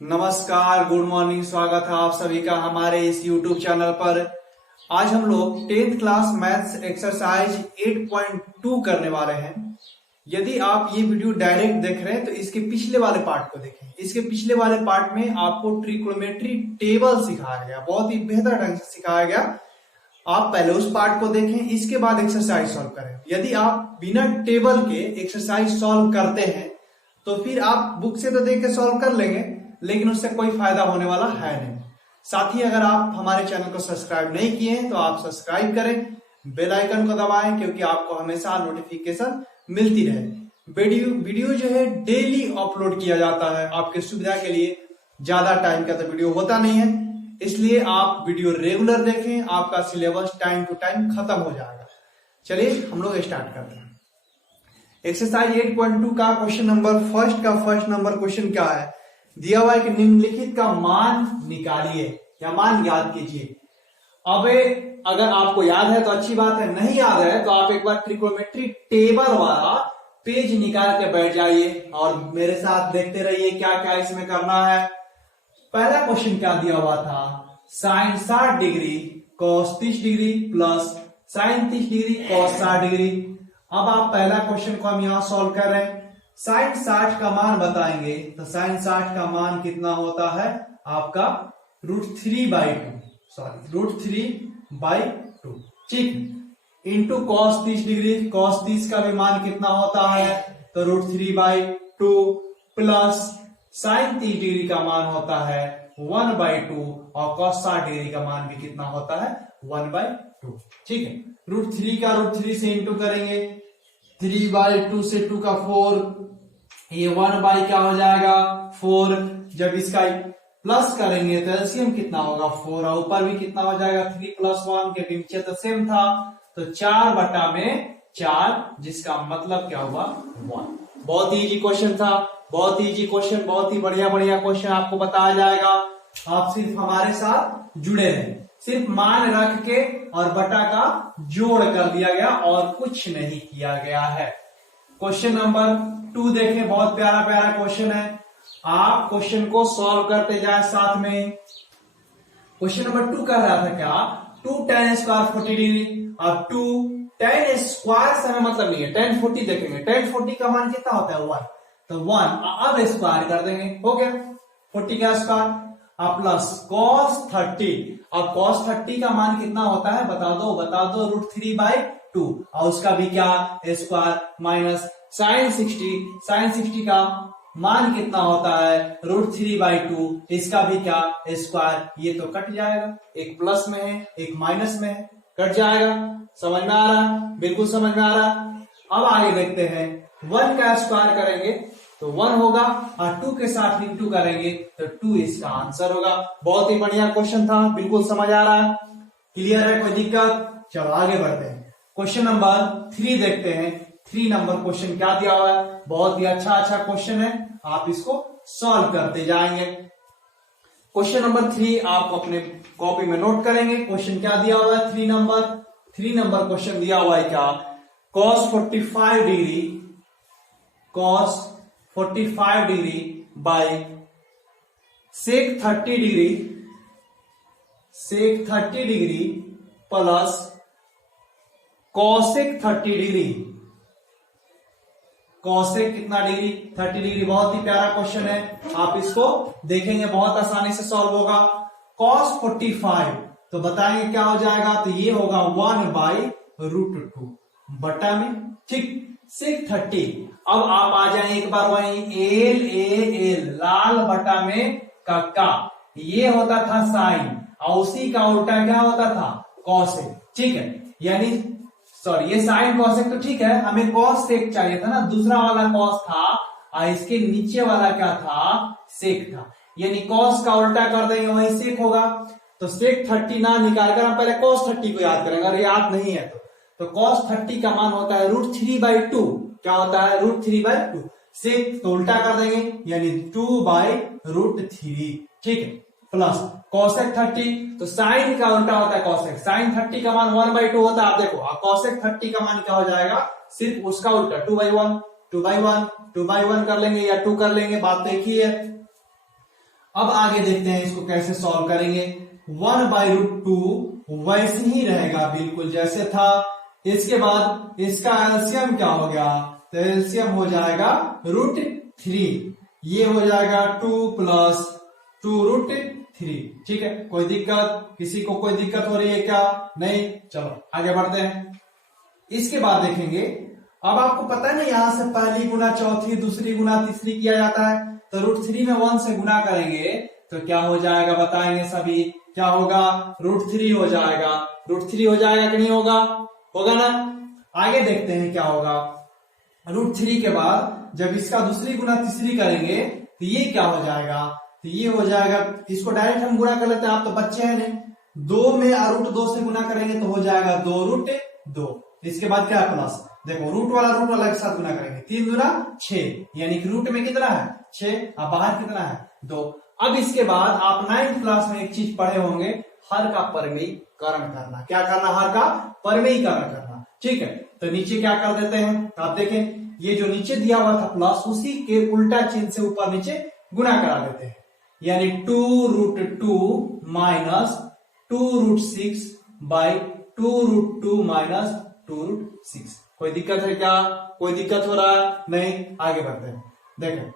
नमस्कार, good morning. स्वागत है आप सभी का हमारे इस YouTube चैनल पर। आज हम लोग 10th क्लास मैथ्स एक्सरसाइज 8.2 करने वाले हैं। यदि आप ये वीडियो डायरेक्ट देख रहे हैं तो इसके पिछले वाले पार्ट को देखें। इसके पिछले वाले पार्ट में आपको ट्रिग्नोमेट्री टेबल सिखाया गया, बहुत ही बेहतर ढंग से सिखाया गया। आप पहले उस पार्ट को देखें, इसके बाद एक्सरसाइज सॉल्व करें। यदि आप बिना टेबल के एक्सरसाइज सॉल्व करते हैं तो फिर आप बुक से तो देख के सॉल्व कर लेंगे, लेकिन उससे कोई फायदा होने वाला है नहीं। साथ ही अगर आप हमारे चैनल को सब्सक्राइब नहीं किए हैं तो आप सब्सक्राइब करें, बेल आइकन को दबाएं, क्योंकि आपको हमेशा नोटिफिकेशन मिलती रहे। वीडियो जो है डेली अपलोड किया जाता है आपके सुविधा के लिए। ज्यादा टाइम का तो वीडियो होता नहीं है, इसलिए आप वीडियो रेगुलर देखें, आपका सिलेबस टाइम टू टाइम खत्म हो जाएगा। चलिए हम लोग स्टार्ट करते हैं। एक्सरसाइज 8.2 का question number first number question क्या है? दिया हुआ है कि निम्नलिखित का मान निकालिए या मान याद कीजिए। अब अगर आपको याद है तो अच्छी बात है, नहीं याद है तो आप एक बार ट्रिग्नोमेट्री टेबल वाला पेज निकाल के बैठ जाइए और मेरे साथ देखते रहिए क्या क्या इसमें करना है। पहला क्वेश्चन क्या दिया हुआ था? Sine 60 degree cos 30 degree plus sine 30 degree cos 60 degree. अब आप पहला क्वेश्चन को हम यहां सॉल्व कर रहे हैं। साइन 60 का मान बताएंगे तो साइन 60 का मान कितना होता है आपका √3/2, ठीक। इंटू कॉस 30 डिग्री, कॉस 30 का भी मान कितना होता है तो √3/2 प्लस साइन 30 डिग्री का मान होता है 1/2 और कॉस 60 डिग्री का मान भी कितना होता है 1/2, ठीक है। √3 का √3 से इंटू करेंगे, 3/2 से 2 का 4, ये 1 क्या हो जाएगा 4। जब इसका प्लस करेंगे तो एलसीएम कितना होगा 4 और ऊपर भी कितना हो जाएगा 3 + 1 के नीचे तो सेम था तो 4/4, जिसका मतलब क्या हुआ 1। बहुत ही इजी क्वेश्चन था, बहुत ही इजी क्वेश्चन, बहुत ही बढ़िया क्वेश्चन आपको बताया जाएगा। आप सिर्फ हमारे साथ जुड़े रहें। सिर्फ मान रख के और बटा का जोड़ कर दिया गया और कुछ नहीं किया गया है। क्वेश्चन नंबर 2 देखें, बहुत प्यारा क्वेश्चन है। आप क्वेश्चन को सॉल्व करते जाए साथ में। क्वेश्चन नंबर 2 कह रहा था क्या 2 tan स्क्वायर 40 डिग्री। अब 2 tan स्क्वायर से हमें मतलब नहीं है, tan 40 देखेंगे। tan 40 का मान कितना होता है 1, तो 1 अब स्क्वायर कर देंगे, हो गया 40 का स्क्वायर। अब प्लस cos 30, अब cos 30 का मान कितना होता है बता दो √3/2 और उसका भी क्या स्क्वायर माइनस sin 60 का मान कितना होता है √3/2, इसका भी क्या स्क्वायर। ये तो कट जाएगा, एक प्लस में है एक माइनस में है, कट जाएगा। समझ में आ रहा है? बिल्कुल समझ में आ रहा है। अब आगे देखते हैं, 1 का स्क्वायर करेंगे तो 1 होगा और 2 के साथ इंटू करेंगे तो 2 इसका आंसर होगा। बहुत ही बढ़िया क्वेश्चन था, बिल्कुल समझ आ रहा है, क्लियर है, कोई दिक्कत? चलो आगे बढ़ते हैं। क्वेश्चन नंबर 3 देखते हैं। 3 नंबर क्वेश्चन क्या दिया हुआ है? बहुत ही अच्छा क्वेश्चन है, आप इसको सॉल्व करते जाएंगे। क्वेश्चन नंबर 3 आप अपने कॉपी में नोट करेंगे। क्वेश्चन क्या दिया हुआ है 3 नंबर क्वेश्चन दिया हुआ है क्या cos 45 degree by sec 30 degree plus cosec 30 degree. cosec कितना डिग्री 30 डिग्री। बहुत ही प्यारा क्वेश्चन है, आप इसको देखेंगे बहुत आसानी से सॉल्व होगा। cos 45 तो बताएंगे क्या हो जाएगा, तो ये होगा 1/√2 बटा में, ठीक। sec 30 अब आप आ जाए एक बार वही एल लाल बटा में का ये होता था साइन और उसी का उल्टा क्या होता था cosec, ठीक है। यानी सॉरी ये साइन cosec तो ठीक है, हमें cos-sec चाहिए था ना, दूसरा वाला cos था और इसके नीचे वाला क्या था sec था। यानी cos का उल्टा कर देंगे वही sec होगा, तो sec 30 ना निकालकर हम पहले cos 30 को याद करेंगे, अगर याद नहीं है तो cos 30 का मान होता है √3/2। क्या होता है √3/2, sec तो उल्टा कर देंगे यानी 2/√3, ठीक है, प्लस cosec 30 तो साइन का उल्टा होता है cosec, साइन 30 का मान 1/2 होता है। आप देखो cosec 30 का मान क्या हो जाएगा, सिर्फ उसका उल्टा 2/1 कर लेंगे या 2 कर लेंगे, बात तो एक ही है। अब आगे देखते हैं इसको कैसे सॉल्व करेंगे। 1/√2 वैसे ही रहेगा बिल्कुल जैसे था। इसके बाद इसका एलसीएम क्या हो गया, तो एलसीएम हो जाएगा √3। ये हो जाएगा 2 + 2√3। ठीक है, कोई दिक्कत, किसी को कोई दिक्कत हो रही है क्या? नहीं, चलो आगे बढ़ते हैं। इसके बाद देखेंगे, अब आपको पता है ना यहां से पहली गुना चौथी, दूसरी गुना तीसरी किया जाता है, तो √3 में 1 से गुना करेंगे तो क्या हो जाएगा बताएंगे सभी, क्या होगा? √3 हो जाएगा। √3 हो जाएगा कि नहीं होगा? होगा ना। आगे देखते हैं क्या होगा। √3 के बाद जब इसका दूसरी गुना तीसरी करेंगे तो ये क्या हो जाएगा, तो ये हो जाएगा, इसको डायरेक्ट हम गुना कर लेते हैं, आप तो बच्चे हैं नहीं। 2 में √2 से गुना करेंगे तो हो जाएगा 2√2। इसके बाद क्या है? प्लस। देखो रूट वाला एक साथ गुना करेंगे, 3 दूना 6, यानी कि रूट में कितना है? 6, अब बाहर कितना है? 2। अब इसके बाद आप 9th क्लास में एक चीज पढ़े होंगे, हर का परिमेयीकरण करना। क्या करना? हर का परिमेयीकरण करना। ठीक है, तो नीचे क्या कर देते हैं, आप देखें ये जो नीचे दिया हुआ था प्लस, उसी के उल्टा चिन्ह से ऊपर नीचे गुना करा देते हैं, यानी 2√2 माइनस 2√6 बाई 2√2 माइनस 2√6। कोई दिक्कत है क्या? कोई दिक्कत हो रहा है? नहीं, आगे बढ़ते हैं। देखो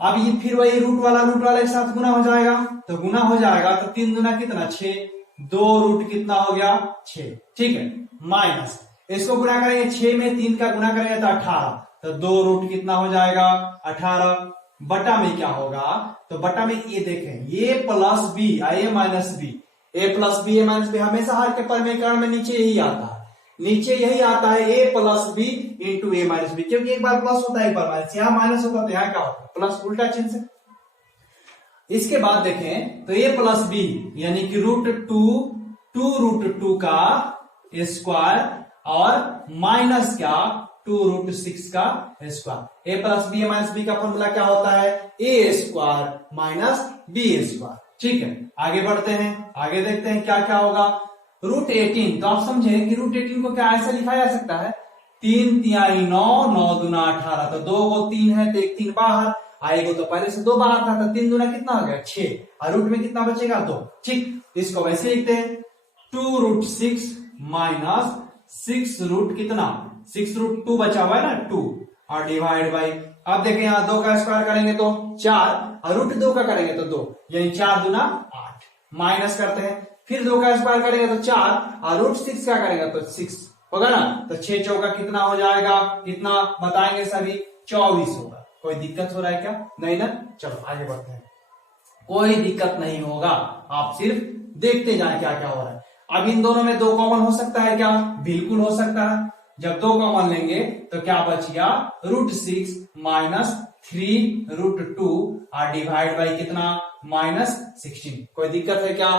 अब ये फिर वही रूट वाला एक साथ गुना हो जाएगा, तो गुना हो जाएगा तो 3 दूना कितना? 6, 2 रूट कितना हो गया? 6। ठीक है, माइनस इसको गुना करेंगे, 6 में 3 का गुना करेंगे तो 18, तो 2 रूट कितना हो जाएगा? 18। बटा में क्या होगा, तो बटा में ये देखें, ए प्लस बी ए माइनस बी, ए प्लस बी ए माइनस बी हमेशा हर के परिमेयीकरण में नीचे यही आता है, नीचे यही आता है ए प्लस बी इंटू ए माइनस बी, क्योंकि एक बार प्लस होता है एक बार माइनस, यहाँ माइनस होता है तो यहाँ क्या होता है? प्लस, उल्टा चिन्ह से। इसके बाद देखें तो ए प्लस बी यानी कि √2 का स्क्वायर और माइनस क्या? 2√6 का स्क्वायर। ए प्लस बी ए माइनस बी का फॉर्मूला क्या होता है? ए स्क्वायर माइनस बी स्क्वायर। ठीक है, आगे बढ़ते हैं, आगे देखते हैं क्या क्या होगा। √18, तो आप समझे कि √18 को क्या ऐसा लिखा जा सकता है? 3 तिहाई 9, 9 दूना 18, तो 2 को 3 है तो एक 3 बाहर आएगा, तो पहले से 2 बाहर था, तो 3 दूना कितना हो गया? 6, और रूट में कितना बचेगा? 2। ठीक, इसको वैसे लिखते हैं 2√6 माइनस 6 रूट कितना? 6√2 बचा हुआ है ना 2, और डिवाइड बाई, अब देखें यहाँ 2 का स्क्वायर करेंगे तो 4, और √2 का करेंगे तो 2, यानी 4 दूना 8, माइनस करते हैं, फिर 2 का स्क्वायर करेंगे तो 4, और √6 का करेंगे तो 6 होगा ना, तो 6 चौका कितना हो जाएगा? कितना बताएंगे सभी? 24 होगा। कोई दिक्कत हो रहा है क्या? नहीं ना। चलो आगे बढ़ते हैं, कोई दिक्कत नहीं होगा, आप सिर्फ देखते जाए क्या क्या हो रहा है। अब इन दोनों में 2 कॉमन हो सकता है क्या? बिल्कुल हो सकता है। जब 2 कॉमन लेंगे तो क्या बच गया? √6 माइनस 3√2 और डिवाइड बाई कितना? -16। कोई दिक्कत है क्या?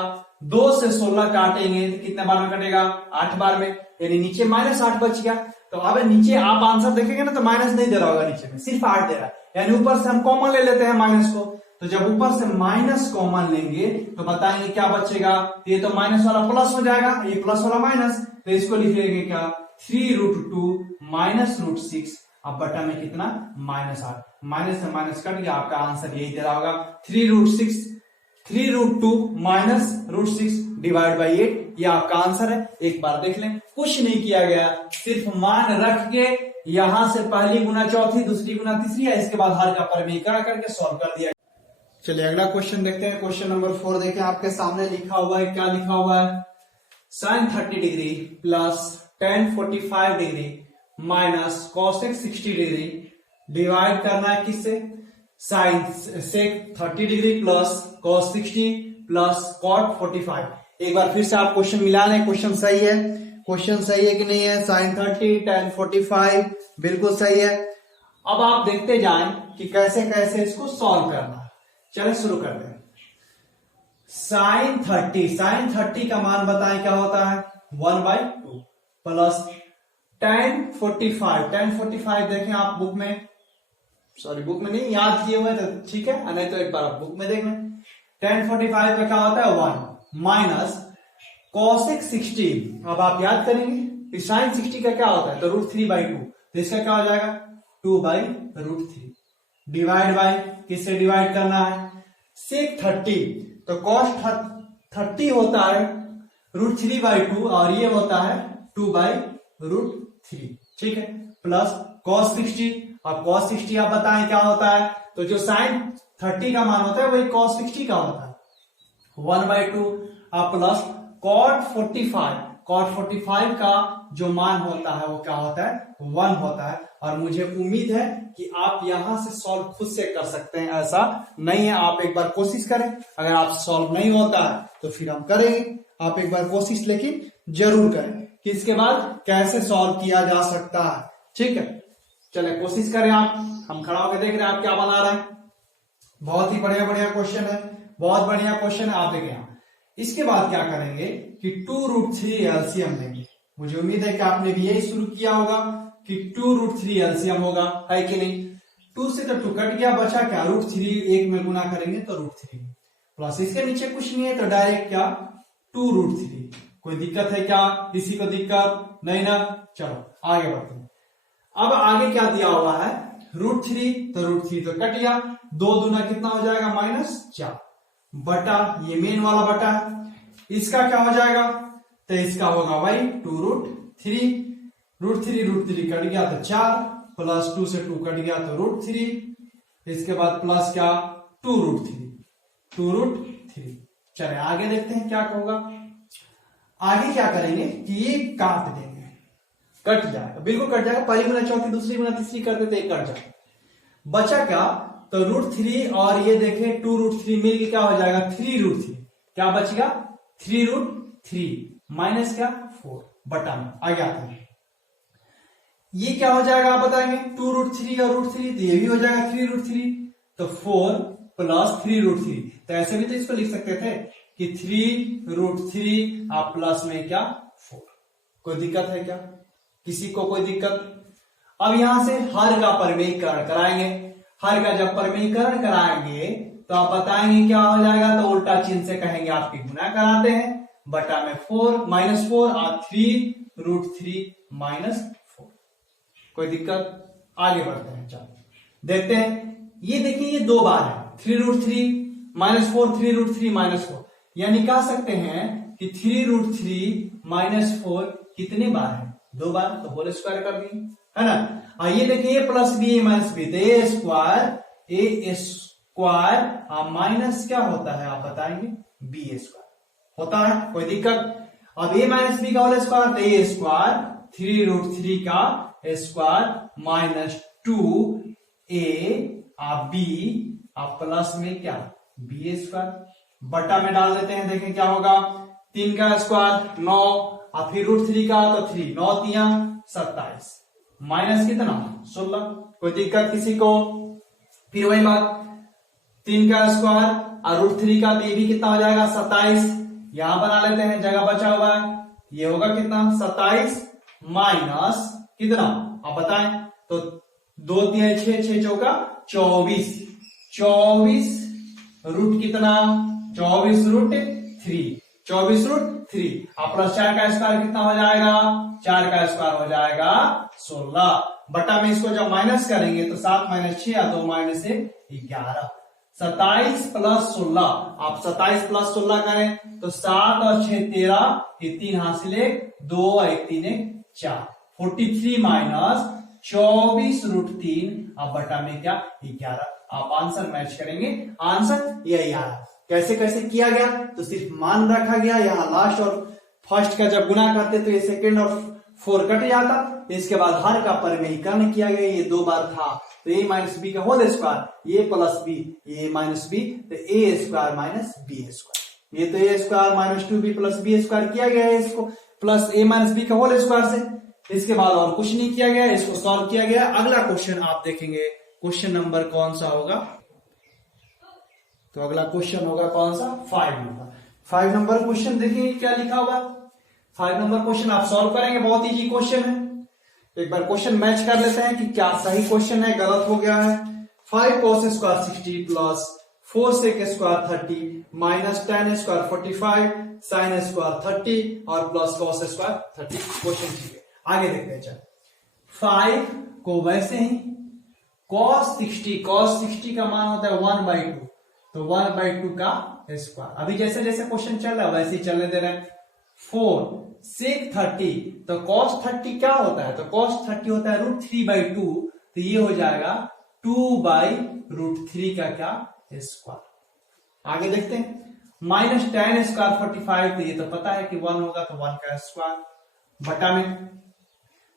2 से 16 काटेंगे तो कितने बार में कटेगा? 8 बार में, यानी नीचे -8 बच गया। तो अब नीचे आप आंसर देखेंगे ना तो माइनस नहीं दे रहा होगा, नीचे में सिर्फ 8 दे रहा है, यानी ऊपर से हम कॉमन ले लेते हैं माइनस को, तो जब ऊपर से माइनस कॉमन लेंगे तो बताएंगे क्या बचेगा? ये तो माइनस वाला प्लस हो जाएगा, ये प्लस वाला माइनस, तो इसको लिखेंगे क्या? 3√2 माइनस √6, अब बटा में कितना? -8, माइनस से माइनस कट गया, आपका आंसर यही दे रहा होगा 3√2 माइनस √6 डिवाइड बाई 8, ये आपका आंसर है। एक बार देख लें, कुछ नहीं किया गया, सिर्फ मान रख के यहां से पहली गुना चौथी, दूसरी गुना तीसरी है, इसके बाद हर का परिमेयीकरण करके सॉल्व कर दिया। चलिए अगला क्वेश्चन देखते हैं। क्वेश्चन नंबर 4 देखें, आपके सामने लिखा हुआ है, क्या लिखा हुआ है? sin 30 degree plus tan 45 degree minus cosec 60 degree divide करना है किससे? sin sec 30 degree plus cos 60 plus cot 45। एक बार फिर से आप क्वेश्चन मिला लें, क्वेश्चन सही है, क्वेश्चन सही है कि नहीं है? sin 30 tan 45 बिल्कुल सही है। अब आप देखते जाएं कि कैसे कैसे इसको सॉल्व करना है। चलिए शुरू करते हैं। sin 30 का मान बताएं क्या होता है? 1/2 प्लस tan 45 देखें आप बुक में, सॉरी बुक में नहीं, याद किए हुए तो ठीक है, नहीं तो एक बार आप बुक में देख लें। tan 45 का क्या होता है? 1 माइनस cosec 60, अब आप याद करेंगे sin 60 का क्या होता है? तो √3/2, तो इसका क्या हो जाएगा? 2/√3 डिवाइड बाई, किससे डिवाइड करना है? सेक 30, तो कॉस 30 होता है √3/2 और ये होता है 2/√3, ठीक है। प्लस cos 60, अब cos 60 आप बताएं क्या होता है, तो जो sin 30 का मान होता है वही cos 60 का होता है 1/2, अब प्लस cot 45 का जो मान होता है वो क्या होता है 1 होता है। और मुझे उम्मीद है कि आप यहां से सॉल्व खुद से कर सकते हैं, ऐसा नहीं है, आप एक बार कोशिश करें, अगर आप सॉल्व नहीं होता है तो फिर हम करेंगे, आप एक बार कोशिश लेकिन जरूर करें कि इसके बाद कैसे सॉल्व किया जा सकता है, ठीक है। चले कोशिश करें आप, हम खड़ा होकर देख रहे हैं आप क्या बना रहे हैं। बहुत ही बढ़िया बढ़िया क्वेश्चन है, बहुत बढ़िया क्वेश्चन है, आप देखें आप। इसके बाद क्या करेंगे कि 2√3 एलसीएम लेंगे। मुझे उम्मीद है कि आपने भी यही शुरू किया होगा कि 2√3 एलसीएम होगा, है कि नहीं। 2 से तो 2 कट गया, बचा क्या √3, एक में गुना करेंगे तो √3 प्लस इसके नीचे कुछ नहीं है तो डायरेक्ट क्या 2√3। कोई दिक्कत है क्या, किसी को दिक्कत नहीं ना, चलो आगे बढ़ते हैं। अब आगे क्या दिया हुआ है √3, तो √3 तो कट गया, 2 दूना कितना हो जाएगा -4 बटा ये मेन वाला बटा है, इसका क्या हो जाएगा, तो इसका होगा भाई 2√3, √3 कट गया तो 4 प्लस 2 से 2 कट गया तो √3, इसके बाद प्लस क्या 2√3। चले आगे देखते हैं क्या होगा। आगे क्या करेंगे कि ये काट देंगे, कट जाएगा, बिल्कुल कट जाएगा, पहली गुना चौथी, दूसरी गुना तीसरी करते तो एक कट जाएगा, बचा क्या तो √3 और ये देखें 2√3 मिलके क्या हो जाएगा 3√3, क्या बचेगा 3√3 माइनस क्या 4 बटा में आगे आते हैं। ये क्या हो जाएगा आप बताएंगे 2√3 और √3, तो ये भी हो जाएगा 3√3, तो 4 प्लस 3√3, तो ऐसे भी तो इसको लिख सकते थे कि 3√3 आप प्लस में क्या 4। कोई दिक्कत है क्या, किसी को कोई दिक्कत। अब यहां से हर का परिमेयीकरण कराएंगे, हर का जब परिमेयीकरण कराएंगे तो आप बताएंगे क्या हो जाएगा, तो उल्टा चिन्ह से कहेंगे आपकी गुना कराते हैं, बटा में 4 -4 और 3√3 -4। कोई दिक्कत, आगे बढ़ते हैं, चलो देखते हैं। ये देखिए ये 2 बार है 3√3 -4 3√3 -4, यानी कह सकते हैं कि 3√3 -4 कितने बार है 2 बार, तो होल स्क्वायर कर दिए, है ना। ये देखिए प्लस बी माइनस बी, तो ए स्क्वायर माइनस क्या होता है आप बताएंगे बी स्क्वायर होता है, कोई दिक्कत। अब ए माइनस बी का होल स्क्वायर, तो ए स्क्वायर 3√3 का स्क्वायर -2a बी प्लस में क्या बी स्क्वायर बटा में डाल देते हैं, देखें क्या होगा 3 का स्क्वायर 9 और फिर √3 का तो 3, 9 3 27 माइनस कितना 16। कोई दिक्कत किसी को, फिर वही बात 3 का स्क्वायर और √3 का, तो ये भी कितना हो जाएगा 27, यहां बना लेते हैं, जगह बचा हुआ है, ये होगा कितना 27 माइनस कितना आप बताएं, तो 2 3 6 6 चौका 24, 24 रूट कितना 24√3, 24√3 और प्लस 4 का स्क्वायर कितना हो जाएगा 4 का स्क्वायर हो जाएगा 16 बटा में इसको जब माइनस करेंगे तो 7 - 6 और 2 - 1 11, 27 + 16, आप 27 + 16 करें तो 7 और 6 13, ये 3 हासिले 2 और 1 3 4, 43 - 24√3 अब बटा में क्या 11। आप आंसर मैच करेंगे, आंसर यही आ रहा। कैसे कैसे किया गया, तो सिर्फ मान रखा गया, यहाँ लास्ट और फर्स्ट का जब गुना करते तो ये सेकंड और 4 कट जाता, इसके बाद हर का परिमेयीकरण किया गया, ये 2 बार था, तो a माइनस बी का होल स्क्वायर, ये प्लस बी, ये माइनस बी, तो a square minus B square, ये तो a square -2b + b square किया गया है, इसको प्लस a माइनस बी का होल स्क्वायर से, इसके बाद और कुछ नहीं किया गया, इसको सॉल्व किया गया। अगला क्वेश्चन आप देखेंगे, क्वेश्चन नंबर कौन सा होगा, तो अगला क्वेश्चन होगा कौन सा 5 नंबर क्वेश्चन। देखिए क्या लिखा होगा, 5 नंबर क्वेश्चन आप सॉल्व करेंगे, बहुत इजी क्वेश्चन है। एक बार क्वेश्चन मैच कर लेते हैं कि क्या सही क्वेश्चन है गलत हो गया है। 5 cos square 60 plus 4 sec square 30 minus tan square 45 sin square 30 और प्लस cos स्क्वायर 30 क्वेश्चन ठीक है। आगे देखते हैं, चल 5 को वैसे ही cos 60 का मान होता है 1/2, तो 1/2 का स्क्वायर। अभी जैसे जैसे क्वेश्चन चल रहा है वैसे ही चलने दे रहे हैं। 4 sec 30, तो cos 30 क्या होता है? तो cos 30 होता है √3/2, तो ये हो जाएगा 2/√3 का क्या स्क्वायर। आगे देखते हैं। -tan स्क्वायर 45, तो ये तो पता है कि 1 होगा तो 1 का स्क्वायर बटा में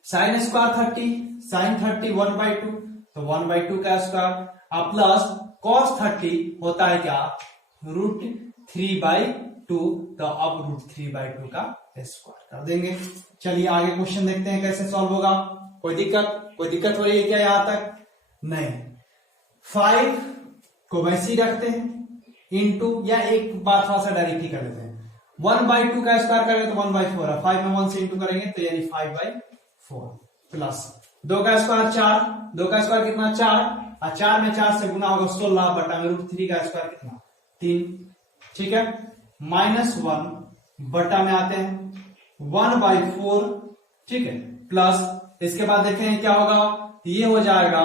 sin स्क्वायर 30, sin 30 1/2, तो 1/2 का स्क्वायर और प्लस cos 30 होता है क्या √3/2, तो अब √3/2 का स्क्वायर कर देंगे। चलिए आगे क्वेश्चन देखते हैं कैसे सॉल्व होगा। कोई दिक्कत हो रही है क्या यहां तक? नहीं। 5 को वैसे ही रखते हैं इंटू, या एक बार थोड़ा सा डायरेक्ट ही कर लेते हैं। 1/2 का स्क्वायर करेंगे तो 1/4 है, 5 में 1 से इंटू करेंगे तो यानी 5/4 प्लस 2 का स्क्वायर 4, 2 का स्क्वायर कितना 4, और 4 में 4 से गुना होगा 16 बटा में √3 का स्क्वायर कितना 3। ठीक है, -1 बटा में आते हैं 1/4। ठीक है, प्लस इसके बाद देखें क्या होगा, ये हो जाएगा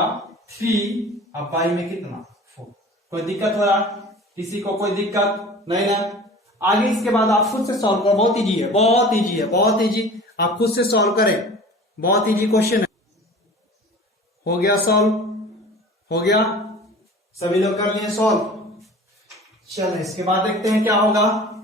3 अब बाई में कितना 4। कोई दिक्कत हो रहा किसी को? कोई दिक्कत नहीं ना। आगे इसके बाद आप खुद से सॉल्व करो, बहुत इजी है, बहुत इजी है, बहुत इजी। आप खुद से सॉल्व करें, बहुत इजी क्वेश्चन है। हो गया सॉल्व? हो गया? सभी लोग कर लिए सॉल्व? चलो इसके बाद देखते हैं क्या होगा।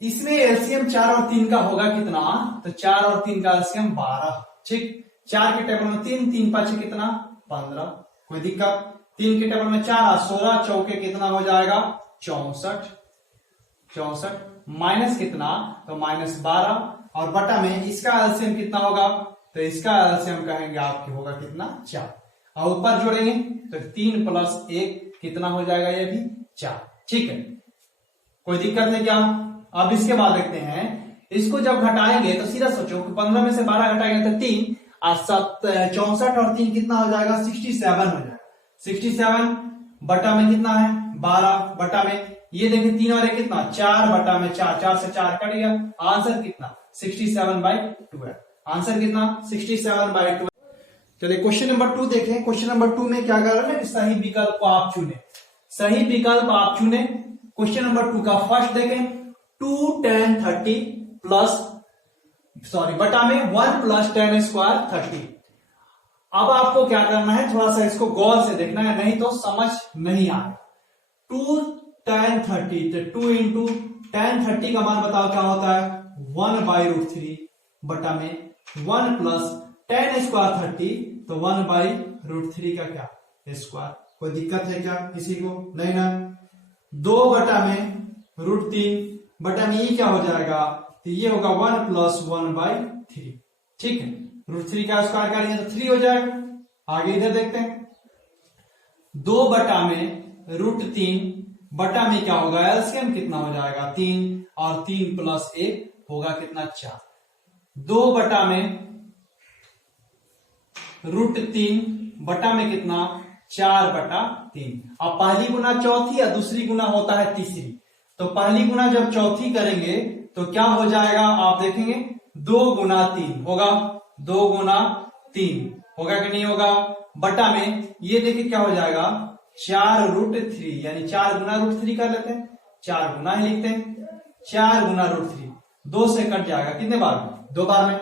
इसमें एलसीएम 4 और 3 का होगा कितना? तो 4 और 3 का एलसीएम 12। ठीक, 4 के टेबल में 3, 3 5 कितना 15। कोई दिक्कत? 3 के टेबल में 4 16, चौके कितना हो जाएगा 64 माइनस कितना, तो -12, और बटा में इसका एलसीएम कितना होगा, तो इसका एलसीएम कहेंगे आपके होगा कितना 4, और ऊपर जोड़ेंगे तो 3 + 1 कितना हो जाएगा, ये भी 4। ठीक है, कोई दिक्कत नहीं क्या? अब इसके बाद देखते हैं, इसको जब घटाएंगे तो सीधा सोचो कि 15 में से 12 घटाएंगे तो 3, और 64 और 3 कितना हो जाएगा 67 हो जाएगा। 67 बटा में कितना है 12 बटा में, ये देखिए 3 और 1 कितना 4 बटा में 4, 4 से 4 कट गया, आंसर कितना 67/12। आंसर कितना 67/12। चलिए क्वेश्चन नंबर 2 देखें। क्वेश्चन नंबर 2 में क्या कर रहे हैं कि सही विकल्प को आप चुने, सही विकल्प आप चुने। क्वेश्चन नंबर 2 का फर्स्ट देखें, 2 tan 30 बटा में 1 + tan स्क्वायर 30। अब आपको क्या करना है, थोड़ा सा इसको गौर से देखना है, नहीं तो समझ नहीं आएगा। 2 tan 30, तो 2 इंटू tan 30 का मान बताओ क्या होता है 1/√3 बटा में 1 + tan स्क्वायर 30, तो 1/√3 का क्या स्क्वायर। कोई दिक्कत है क्या किसी को? नहीं ना। 2 बटा में √3 बटा में ये क्या हो जाएगा, तो ये होगा 1 + 1/3। ठीक है, √3 का स्क्वायर करेंगे तो 3 हो जाएगा। आगे इधर देखते हैं, 2 बटा में √3 बटा में क्या होगा, एलसीएम कितना हो जाएगा 3, और 3 + 1 होगा कितना 4। 2 बटा में √3 बटा में कितना 4/3। अब पहली गुना चौथी या दूसरी गुना होता है तीसरी, तो पहली गुना जब चौथी करेंगे तो क्या हो जाएगा, आप देखेंगे 2 × 3 होगा, 2 × 3 होगा कि नहीं होगा, बटा में ये देखिए क्या हो जाएगा 4√3, यानी 4 गुना √3 कर लेते हैं, 4 गुना ही लिखते हैं, 4 गुना √3, 2 से कट जाएगा कितने बार में, 2 बार में,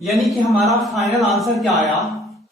यानी कि हमारा फाइनल आंसर क्या आया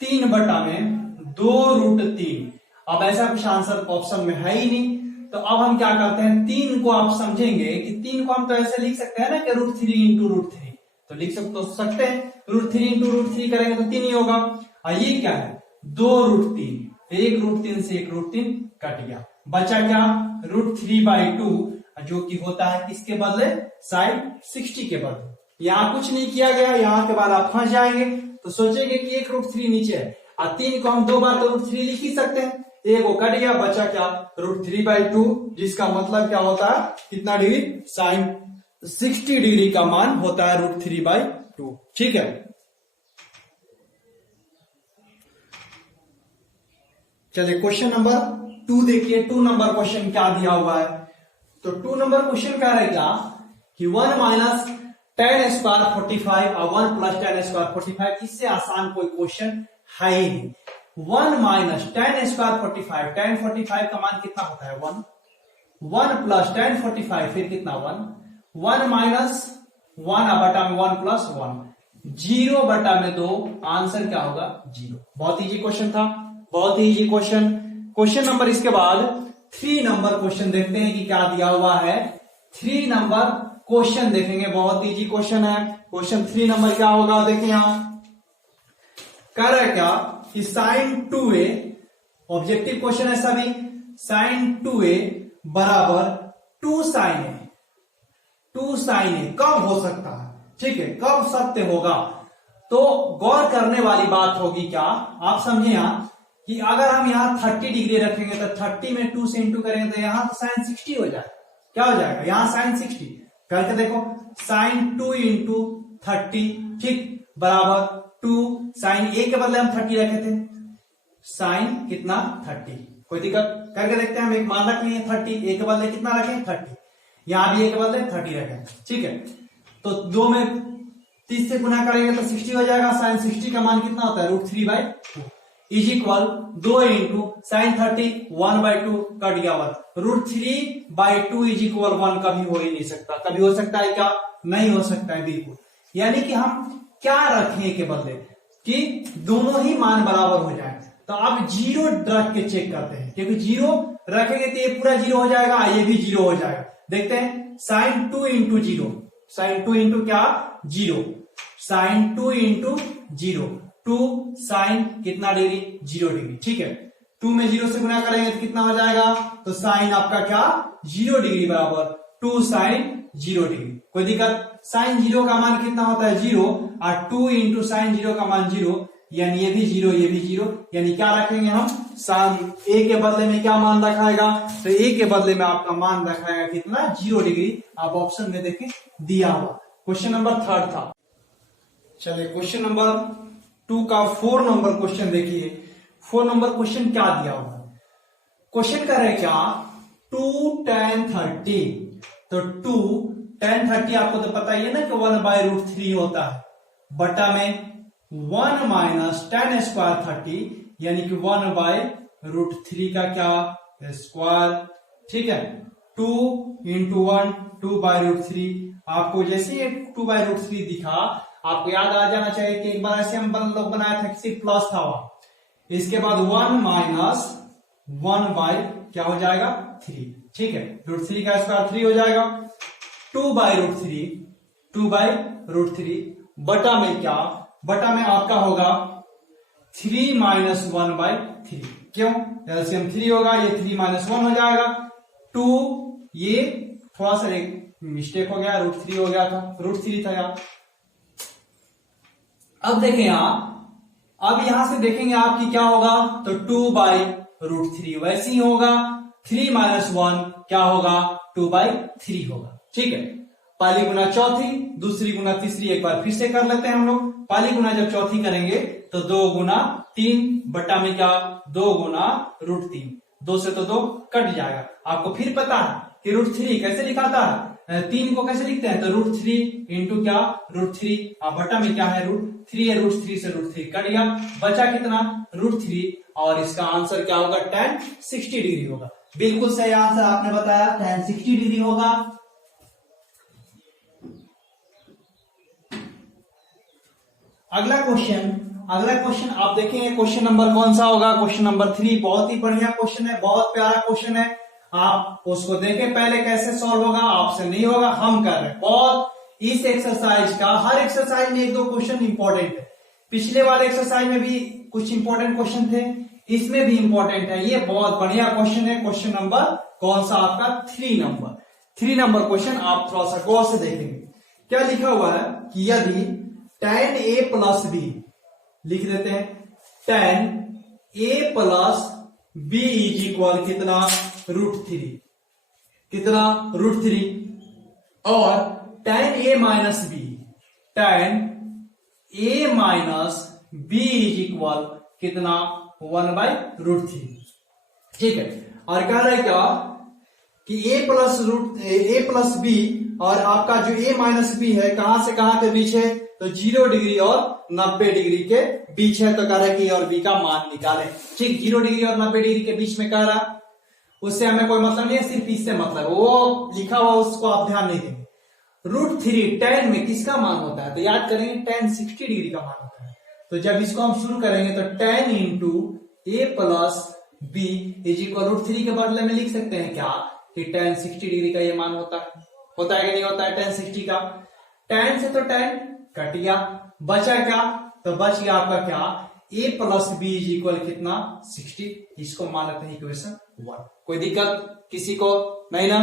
3 बटा में 2√3। अब ऐसा कुछ आंसर ऑप्शन में है ही नहीं, तो अब हम क्या करते हैं, 3 को आप समझेंगे कि 3 को हम तो ऐसे लिख सकते हैं ना कि √3 × √3, तो लिख सकते हैं √3 × √3 करेंगे तो 3 ही होगा। और ये क्या है 2√3, 1 √3 से 1 √3 कट गया, बचा क्या √3/2, जो कि होता है किसके बदले साइड 60 के बदले। यहाँ कुछ नहीं किया गया, यहाँ के बाद आप फंस जाएंगे तो सोचेंगे कि 1 √3 नीचे है, और 3 को हम 2 बार तो √3 लिख ही सकते हैं, 1 को कट गया, बचा क्या √3/2, जिसका मतलब क्या होता है कितना डिग्री साइन 60 डिग्री का मान होता है √3/2। ठीक है, चलिए क्वेश्चन नंबर 2 देखिए। 2 नंबर क्वेश्चन क्या दिया हुआ है, तो 2 नंबर क्वेश्चन कह रहे क्या कि 1 - tan स्क्वायर 45 और 1 + tan स्क्वायर 45, इससे आसान कोई क्वेश्चन है ही नहीं। 1 माइनस टेन स्क्वायर 45, टेन 45 का मान कितना होता है 1, 1 प्लस टेन 45 फिर कितना 1 माइनस 1 बटा में 1 प्लस 1, 0 बटा में 2, आंसर क्या होगा 0। बहुत इजी क्वेश्चन था, बहुत ही इजी क्वेश्चन। क्वेश्चन नंबर इसके बाद 3 नंबर क्वेश्चन देखते हैं कि क्या दिया हुआ है। 3 नंबर क्वेश्चन देखेंगे, बहुत इजी क्वेश्चन है। क्वेश्चन 3 नंबर क्या होगा, देखिए यहां कह रहा है क्या कि साइन 2a, ऑब्जेक्टिव क्वेश्चन है सभी, साइन 2a बराबर 2 साइन ए, 2 साइन ए कब हो सकता है, ठीक है, कब सत्य होगा। तो गौर करने वाली बात होगी क्या, आप समझे यहां कि अगर हम यहां 30 डिग्री रखेंगे तो 30 में 2 से इंटू करेंगे तो यहां तो साइन 60 हो जाएगा, क्या हो जाएगा यहां साइन 60, करके देखो साइन 2 इंटू 30, ठीक, बराबर 2 साइन ए के बदले हम 30 रखे थे, साइन कितना 30, कोई दिक्कत, करके देखते हैं। हम एक मान रख लिए 30, ए के बदले कितना रखें 30, यहां भी ए के बदले 30 रखें, ठीक है। तो 2 में 30 से गुना करेंगे तो 60 हो जाएगा, साइन 60 का मान कितना होता है √3/2 is equal 2 into sine 30 1/2 cut गया 1, √3/2 इज इक्वल 1 कभी हो ही नहीं सकता, कभी हो सकता है क्या, नहीं हो सकता है बिल्कुल। यानी कि हम क्या रखें के बदले कि दोनों ही मान बराबर हो जाए, तो अब 0 रख के चेक करते हैं, क्योंकि 0 रखेंगे तो ये पूरा 0 हो जाएगा, ये भी 0 हो जाएगा। देखते हैं साइन 2 इंटू 0, साइन 2 इंटू क्या 0, साइन 2 इंटू 0, 2 साइन कितना डिग्री 0 डिग्री, ठीक है। 2 में 0 से गुना करेंगे तो कितना हो जाएगा, तो साइन आपका क्या 0 डिग्री बराबर 2 साइन 0 डिग्री, कोई दिक्कत। साइन 0 का मान कितना होता है 0, और 2 इंटू साइन 0 का मान 0, यानी ये भी 0 ये भी 0, यानी क्या रखेंगे हम, साइन ए के बदले में क्या मान रखाएगा, तो ए के बदले में आपका मान रखाएगा कितना 0 डिग्री, आप ऑप्शन में देखें दिया हुआ। क्वेश्चन नंबर 3 था। चलिए क्वेश्चन नंबर 2 का 4 नंबर क्वेश्चन देखिए। 4 नंबर क्वेश्चन क्या दिया हुआ है, क्वेश्चन कर रहे क्या 2 tan 30, तो 2 tan 30 आपको तो पता ही है ना कि 1/√3 होता है, बटा में 1 माइनस tan स्क्वायर 30, यानी कि 1/√3 का क्या स्क्वायर, ठीक है। 2 इंटू 1 2/√3, आपको जैसे ये 2/√3 दिखा आपको याद आ जाना चाहिए कि एक बार ऐसे हम लोग बनाया था कि प्लस था वहां, इसके बाद 1 माइनस 1 क्या हो जाएगा 3, ठीक है, √3 का स्क्वायर 3 हो जाएगा, 2/√3 बटा में क्या, बटा में आपका होगा 3 माइनस 1/3, क्यों, एलसीएम 3 होगा, ये 3 माइनस 1 हो जाएगा, 2 ये थोड़ा सा एक मिस्टेक हो गया, √3 हो गया था, √3 था यार। अब देखें यहां, अब यहां से देखेंगे आपकी क्या होगा, तो 2/√3 वैसे ही होगा, 3 माइनस 1 क्या होगा 2/3 होगा, ठीक है। पहली गुना चौथी, दूसरी गुना तीसरी, एक बार फिर से कर लेते हैं हम लोग। पहली गुना जब चौथी करेंगे तो 2 गुना 3 बटा में क्या 2 गुना √3, 2 से तो 2 कट जाएगा। आपको फिर पता है कि √3 कैसे लिखाता है, 3 को कैसे लिखते हैं, तो √3 इंटू क्या √3, बटा में क्या है √3 है, √3 से √3 कट गया, बचा कितना √3, और इसका आंसर क्या होगा tan 60 डिग्री होगा। बिल्कुल सही आंसर आपने बताया, tan 60 डिग्री होगा। अगला क्वेश्चन आप देखेंगे, क्वेश्चन नंबर कौन सा होगा, क्वेश्चन नंबर 3। बहुत ही बढ़िया क्वेश्चन है, बहुत प्यारा क्वेश्चन है, आप उसको देखें पहले कैसे सॉल्व होगा, आपसे नहीं होगा, हम कर रहे हैं। बहुत इस एक्सरसाइज का, हर एक्सरसाइज में 1-2 क्वेश्चन इंपॉर्टेंट है, पिछले वाले एक्सरसाइज में भी कुछ इंपॉर्टेंट क्वेश्चन थे, इसमें भी इंपॉर्टेंट है, ये बहुत बढ़िया क्वेश्चन है। क्वेश्चन नंबर कौन सा आपका 3 नंबर क्वेश्चन, आप थोड़ा सा गौर से देखेंगे क्या लिखा हुआ है कि यदि tan a प्लस b, लिख देते हैं tan a plus b is equal कितना √3, कितना √3, और tan a minus b, tan a minus b is equal कितना 1/√3, ठीक है। और कह रहे क्या कि a प्लस b, और आपका जो a माइनस b है कहां से कहां के बीच है, तो 0 डिग्री और 90 डिग्री के बीच है, तो कह रहा है कि और बी का मान निकाले। ठीक, 0 डिग्री और 90 डिग्री के बीच में कह रहा, उससे हमें कोई मतलब नहीं है, सिर्फ इससे मतलब, वो लिखा हुआ उसको आप ध्यान नहीं देंगे। √3 tan में किसका मान होता है, तो याद करेंगे tan 60 डिग्री का मान होता है। तो जब इसको हम शुरू करेंगे तो tan into a plus b is equal √3 के बदले में लिख सकते हैं क्या कि tan 60 डिग्री का ये मान होता है कि नहीं होता है tan 60 का। tan से तो tan कट गया, बचा क्या, तो बच गया आपका क्या a plus b is equal कितना 60। इसको मान लेते हैं इक्वेशन 1। कोई दिक्कत किसी को नहीं ना।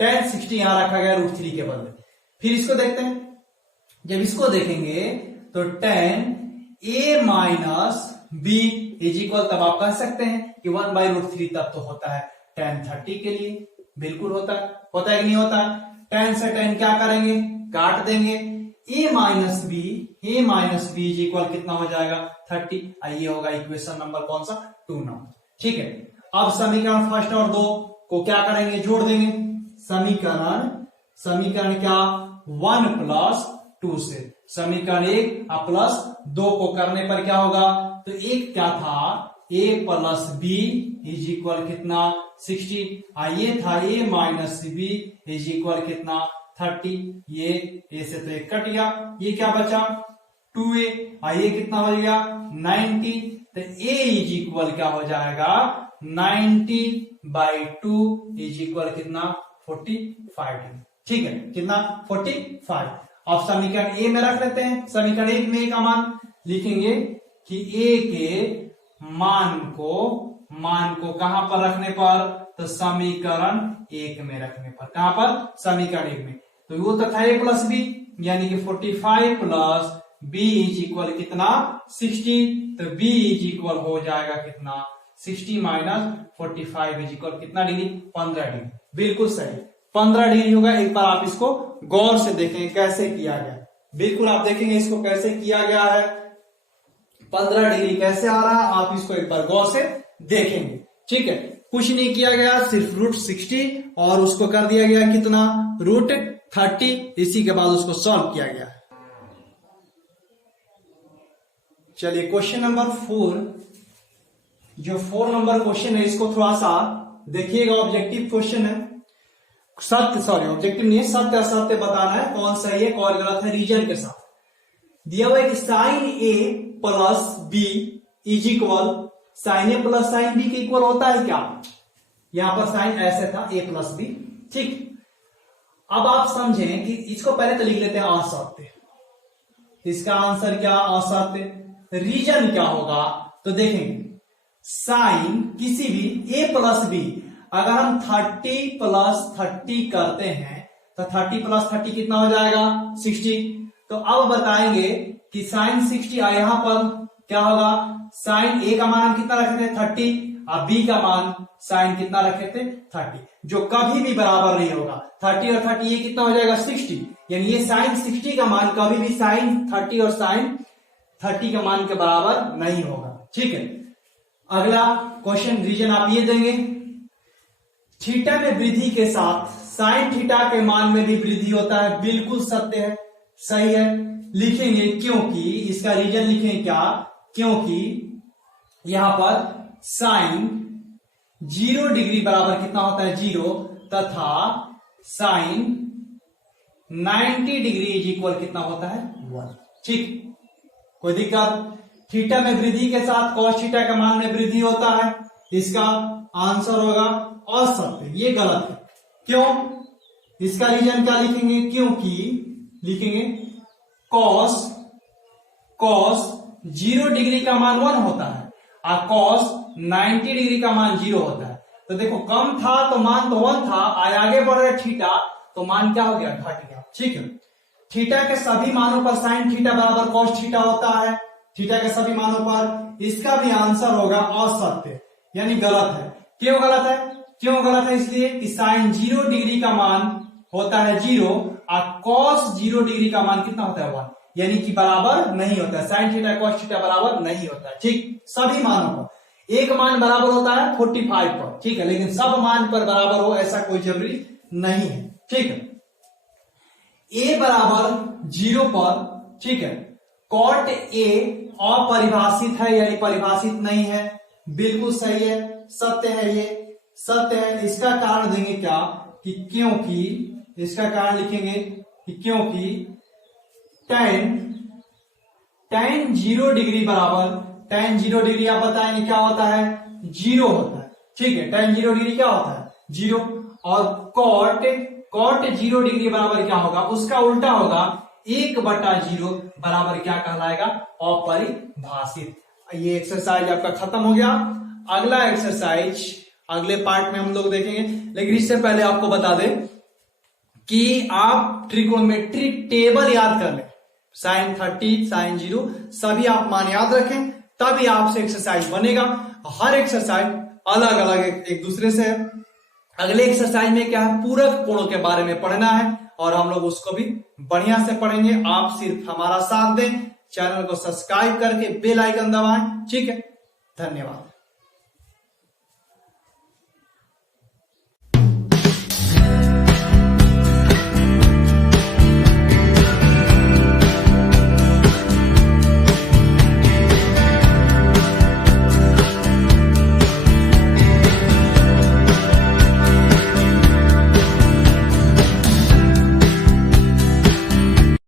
tan 60 यहां रखा गया √3 के बदले। फिर इसको देखते हैं, जब इसको देखेंगे तो tan a minus b is equal, तब आप कह सकते हैं कि 1/√3 तब तो होता है tan 30 के लिए, बिल्कुल होता है कि नहीं होता। tan से tan क्या करेंगे, काट देंगे, a minus b is equal कितना हो जाएगा 30। ये होगा इक्वेशन नंबर कौन सा 2 नंबर। ठीक है, अब समीकरण फर्स्ट और 2 को क्या करेंगे, जोड़ देंगे। समीकरण क्या 1 प्लस 2 से, समीकरण 1 प्लस 2 को करने पर क्या होगा, तो एक क्या था a plus b is equal कितना 60, ये था a minus b is equal कितना 30। ये a से तो एक कट गया, ये क्या बचा 2a, ये कितना हो गया 90, तो a इज इक्वल क्या हो जाएगा 90/2 इज इक्वल कितना 45। ठीक है, कितना 45। अब समीकरण ए में रख लेते हैं। समीकरण 1 में a का मान लिखेंगे कि a के मान को कहां पर रखने पर, तो समीकरण 1 में रखने पर। कहां पर, समीकरण 1 में। तो वो तो था a प्लस b, यानी कि 45 प्लस b इज इक्वल कितना 60, तो b इज इक्वल हो जाएगा कितना 60 माइनस 45 इज इक्वल कितना डिग्री 15 डिग्री। बिल्कुल सही 15 डिग्री होगा। एक बार आप इसको गौर से देखेंगे कैसे किया गया, बिल्कुल आप देखेंगे इसको कैसे किया गया है। 15 डिग्री कैसे आ रहा है, आप इसको एक बार गौर से देखेंगे। ठीक है, कुछ नहीं किया गया, सिर्फ √60 और उसको कर दिया गया कितना √30, इसी के बाद उसको सॉल्व किया गया। चलिए क्वेश्चन नंबर 4, जो 4 नंबर क्वेश्चन है इसको थोड़ा सा देखिएगा। ऑब्जेक्टिव क्वेश्चन है, ऑब्जेक्टिव नहीं है, सत्य असत्य बताना है, कौन सही है कौन गलत है रीजन के साथ। दिया हुआ है कि sine a plus b is equal, sine a plus sine b के इक्वल होता है क्या, यहां पर साइन ऐसे था a प्लस b। ठीक, अब आप समझें कि इसको पहले तो लिख लेते हैं असत्य, इसका आंसर क्या असत्य। रीजन क्या होगा, तो देखेंगे साइन किसी भी a प्लस b, अगर हम 30 प्लस 30 करते हैं तो 30 प्लस 30 कितना हो जाएगा 60। तो अब बताएंगे कि साइन 60, यहां पर क्या होगा, साइन a का मान कितना रखे थे 30 और b का मान साइन कितना रखे थे 30, जो कभी भी बराबर नहीं होगा। 30 और 30 ये कितना हो जाएगा 60, यानी ये साइन 60 का मान कभी भी साइन 30 और साइन 30 के मान के बराबर नहीं होगा। ठीक है, अगला क्वेश्चन रीजन आप ये देंगे, थीटा में वृद्धि के साथ साइन थीटा के मान में भी वृद्धि होता है। बिल्कुल सत्य है, सही है। लिखेंगे क्योंकि, इसका रीजन लिखेंगे क्या, क्योंकि यहां पर साइन 0 डिग्री बराबर कितना होता है 0, तथा साइन 90 डिग्री इज इक्वल कितना होता है 1। ठीक, कोई दिक्कत। थीटा में वृद्धि के साथ कॉस थीटा का मान में वृद्धि होता है, इसका आंसर होगा असत्य, ये गलत है। क्यों, इसका रीजन क्या लिखेंगे, क्योंकि लिखेंगे कॉस 0 डिग्री का मान 1 होता है और कॉस 90 डिग्री का मान 0 होता है। तो देखो कम था तो मान तो 1 था, आगे बढ़ रहे थीटा तो मान क्या हो गया, घट गया। ठीक है, थीटा के सभी मानों पर साइन थीटा बराबर कॉस थीटा होता है, थीटा के सभी मानों पर। इसका भी आंसर होगा असत्य, यानी गलत है। क्यों गलत है, इसलिए कि साइन 0 डिग्री का मान होता है 0 और कॉस 0 डिग्री का मान कितना होता है 1, यानी कि बराबर नहीं होता है। साइन थीटा कॉस थीटा बराबर नहीं होता है। ठीक, सभी मानों पर एक मान बराबर होता है 45 पर, ठीक है, लेकिन सब मान पर बराबर हो ऐसा कोई जरूरी नहीं है। ठीक है, a बराबर 0 पर ठीक है। कॉट ए अपरिभाषित है यानी परिभाषित नहीं है, बिल्कुल सही है, सत्य है, ये सत्य है। इसका कारण देंगे क्या कि क्योंकि, इसका कारण लिखेंगे कि क्योंकि tan 0 डिग्री बराबर, tan 0 डिग्री आप बताएंगे क्या होता है, 0 होता है, ठीक है। tan 0 डिग्री क्या होता है, 0। और cot 0 डिग्री बराबर क्या होगा, उसका उल्टा होगा 1/0 बराबर क्या कहलाएगा, अपरिभाषित। ये एक्सरसाइज आपका खत्म हो गया। अगला एक्सरसाइज अगले पार्ट में हम लोग देखेंगे, लेकिन इससे पहले आपको बता दें कि आप ट्रिगोनोमेट्रिक टेबल याद कर लें, sin 30, sin 0 सभी आप मान याद रखें, तभी आपसे एक्सरसाइज बनेगा। हर एक्सरसाइज अलग अलग एक दूसरे से है। अगले एक्सरसाइज में क्या है, पूरक कोणों के बारे में पढ़ना है और हम लोग उसको भी बढ़िया से पढ़ेंगे। आप सिर्फ हमारा साथ दें, चैनल को सब्सक्राइब करके बेल आइकन दबाएं, ठीक है। धन्यवाद।